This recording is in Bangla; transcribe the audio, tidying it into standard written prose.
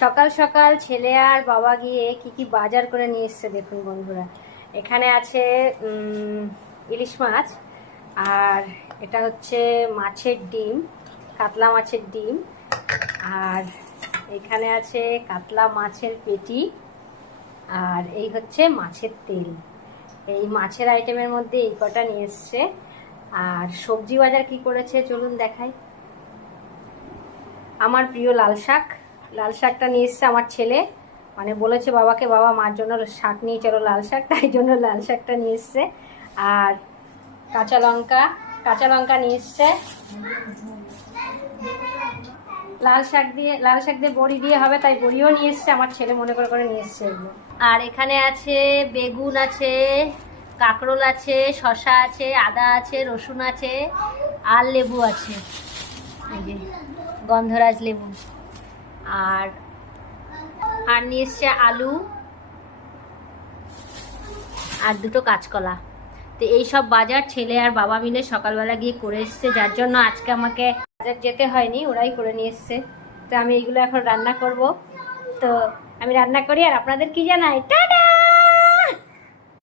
সকাল সকাল ছেলে আর বাবা গিয়ে কি কি বাজার করে নিয়ে এসছে দেখুন বন্ধুরা। এখানে আছে ইলিশ মাছ, আর এটা হচ্ছে মাছের ডিম, কাতলা মাছের ডিম, আর এখানে আছে কাতলা মাছের পেটি, আর এই হচ্ছে মাছের তেল। এই মাছের আইটেমের মধ্যে এই কটা নিয়ে এসছে। আর সবজি বাজার কি করেছে চলুন দেখাই। আমার প্রিয় লাল শাক, লাল শাকটা নিয়ে এসছে আমার ছেলে, মানে বলেছে বাবাকে, বাবা মার জন্য শাক নিয়ে চলো লাল শাক, তাই জন্য লাল শাকটা নিয়ে এসছে। আর কাঁচা লঙ্কা, কাঁচা লঙ্কা নিয়ে এসছে। লাল শাক দিয়ে বড়ি দিয়ে হবে, তাই বড়িও নিয়ে এসছে আমার ছেলে, মনে করে করে নিয়ে এসছে এগুলো। আর এখানে আছে বেগুন আছে, কাঁকরোল আছে, শসা আছে, আদা আছে, রসুন আছে, আর লেবু আছে, এই যে গন্ধরাজ লেবু। আর আর নিয়ে এসছে আলু আর দুটো কাঁচকলা। তো এই সব বাজার ছেলে আর বাবা মিলে সকালবেলা গিয়ে করে এসছে, যার জন্য আজকে আমাকে বাজার যেতে হয়নি, ওরাই করে নিয়ে এসছে। তো আমি এইগুলো এখন রান্না করব। তো আমি রান্না করি আর আপনাদের কি জানাই, টাটা।